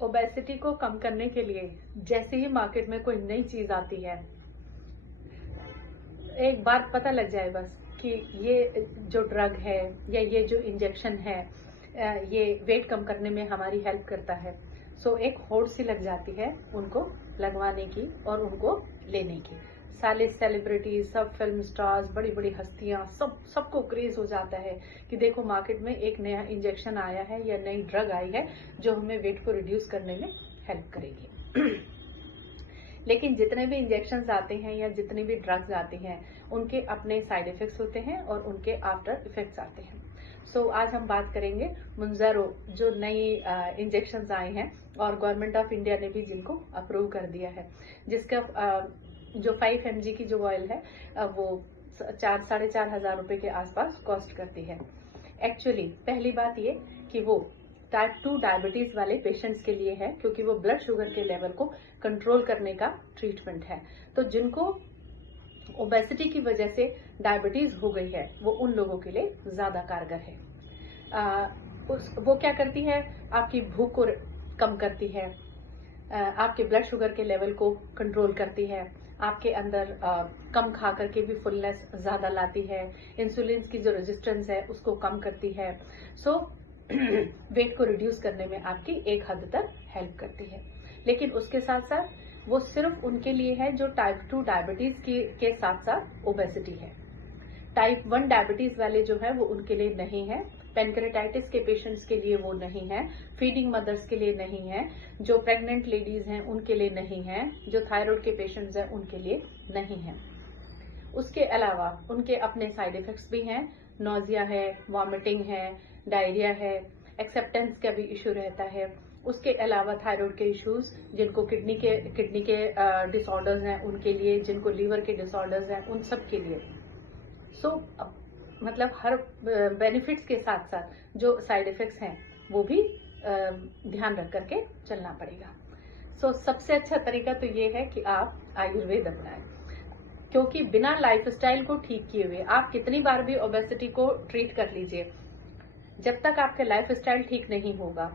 Obesity को कम करने के लिए जैसे ही मार्केट में कोई नई चीज आती है, एक बार पता लग जाए बस कि ये जो ड्रग है या ये जो इंजेक्शन है ये वेट कम करने में हमारी हेल्प करता है, सो एक होड़ सी लग जाती है उनको लगवाने की और उनको लेने की। सारे सेलिब्रिटीज, सब फिल्म स्टार्स, बड़ी बड़ी हस्तियां, सबको क्रेज हो जाता है कि देखो मार्केट में एक नया इंजेक्शन आया है या नई ड्रग आई है जो हमें वेट को रिड्यूस करने में हेल्प करेगी। लेकिन जितने भी इंजेक्शन आते हैं या जितने भी ड्रग्स आते हैं उनके अपने साइड इफेक्ट्स होते हैं और उनके आफ्टर इफेक्ट्स आते हैं। सो आज हम बात करेंगे मुंजारो जो नई इंजेक्शन आए हैं और गवर्नमेंट ऑफ इंडिया ने भी जिनको अप्रूव कर दिया है, जिसका जो 5 mg की जो ऑयल है वो 4-4.5 रुपए के आसपास कॉस्ट करती है। एक्चुअली पहली बात ये कि वो टाइप 2 डायबिटीज वाले पेशेंट्स के लिए है, क्योंकि वो ब्लड शुगर के लेवल को कंट्रोल करने का ट्रीटमेंट है। तो जिनको ओबेसिटी की वजह से डायबिटीज हो गई है वो उन लोगों के लिए ज्यादा कारगर है। वो क्या करती है, आपकी भूख को कम करती है, आपके ब्लड शुगर के लेवल को कंट्रोल करती है, आपके अंदर कम खा करके भी फुलनेस ज्यादा लाती है, इंसुलिन की जो रेजिस्टेंस है उसको कम करती है। सो वेट को रिड्यूस करने में आपकी एक हद तक हेल्प करती है। लेकिन उसके साथ साथ वो सिर्फ उनके लिए है जो टाइप 2 डायबिटीज के साथ साथ ओबेसिटी है। टाइप 1 डायबिटीज वाले जो है वो उनके लिए नहीं है, पेनक्रेटाइटिस के पेशेंट्स के लिए वो नहीं है, फीडिंग मदर्स के लिए नहीं है, जो प्रेग्नेंट लेडीज हैं उनके लिए नहीं है, जो थायराइड के पेशेंट्स हैं उनके लिए नहीं है। उसके अलावा उनके अपने साइड इफेक्ट्स भी हैं, नोजिया है, वॉमिटिंग है, डायरिया है, एक्सेप्टेंस का भी इश्यू रहता है। उसके अलावा थायराइड के इश्यूज, जिनको किडनी के डिसऑर्डर्स हैं उनके लिए, जिनको लीवर के डिसऑर्डर्स हैं उन सब के लिए। सो मतलब हर बेनिफिट्स के साथ साथ जो साइड इफेक्ट्स हैं वो भी ध्यान रख करके चलना पड़ेगा। सो सबसे अच्छा तरीका तो ये है कि आप आयुर्वेद अपनाएं, क्योंकि बिना लाइफस्टाइल को ठीक किए हुए आप कितनी बार भी ओबेसिटी को ट्रीट कर लीजिए, जब तक आपका लाइफस्टाइल ठीक नहीं होगा,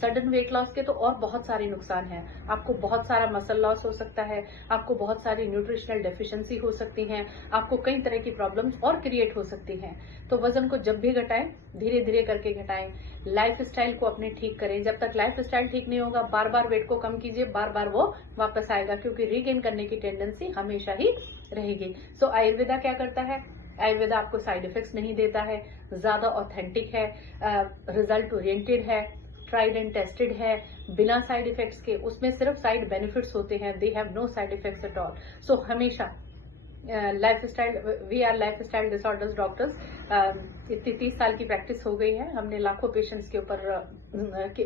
सडन वेट लॉस के तो और बहुत सारे नुकसान हैं। आपको बहुत सारा मसल लॉस हो सकता है, आपको बहुत सारी न्यूट्रिशनल डेफिशिएंसी हो सकती है, आपको कई तरह की प्रॉब्लम्स और क्रिएट हो सकती हैं। तो वजन को जब भी घटाएं, धीरे धीरे करके घटाएं, लाइफस्टाइल को अपने ठीक करें। जब तक लाइफस्टाइल ठीक नहीं होगा, बार बार वेट को कम कीजिए, बार बार वो वापस आएगा, क्योंकि रीगेन करने की टेंडेंसी हमेशा ही रहेगी। सो आयुर्वेदा क्या करता है, आयुर्वेदा आपको साइड इफेक्ट्स नहीं देता है, ज्यादा ऑथेंटिक है, रिजल्ट ओरिएंटेड है, ट्राइड एंड टेस्टेड है, बिना साइड इफेक्ट्स के। उसमें सिर्फ साइड बेनिफिट्स होते हैं, they have no side effects at all. So हमेशा lifestyle, we are lifestyle disorders doctors, इतनी 30 साल की प्रैक्टिस हो गई है, हमने लाखों पेशेंट्स के ऊपर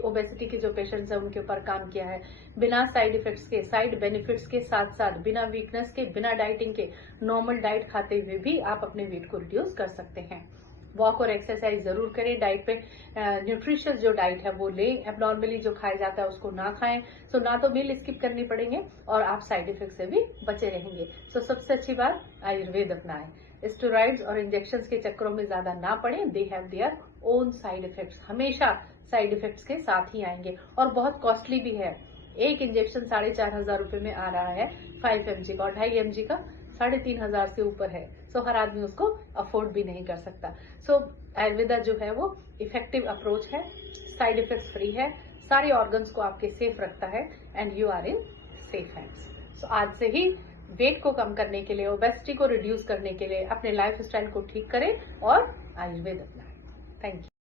ओबेसिटी के जो पेशेंट्स हैं उनके ऊपर काम किया है। बिना साइड इफेक्ट्स के, साइड बेनिफिट्स के साथ साथ, बिना वीकनेस के, बिना डाइटिंग के, नॉर्मल डाइट खाते हुए भी आप अपने वेट को रिड्यूस कर सकते हैं। वॉक और एक्सरसाइज जरूर करें, डाइट पे न्यूट्रिशियस जो डाइट है वो लें, एबनॉर्मली जो खाया जाता है उसको ना खाएं। सो ना तो मील स्किप करनी पड़ेंगे और आप साइड इफेक्ट से भी बचे रहेंगे। सो सबसे अच्छी बात, आयुर्वेद अपनाएं। स्टेरॉइड्स और इंजेक्शन के चक्करों में ज्यादा ना पड़े, they have their own side effects, हमेशा साइड इफेक्ट्स के साथ ही आएंगे और बहुत कॉस्टली भी है। एक इंजेक्शन 4,500 रुपए में आ रहा है 5 mg का, और 2.5 mg का 3,500 से ऊपर है। सो हर आदमी उसको अफोर्ड भी नहीं कर सकता। सो आयुर्वेदा जो है वो इफेक्टिव अप्रोच है, साइड इफेक्ट्स फ्री है, सारे ऑर्गन्स को आपके सेफ रखता है and you are in safe hands. So आज से ही वेट को कम करने के लिए, ओबेसिटी को रिड्यूस करने के लिए अपने लाइफस्टाइल को ठीक करें और आयुर्वेद अपनाएं। Thank you.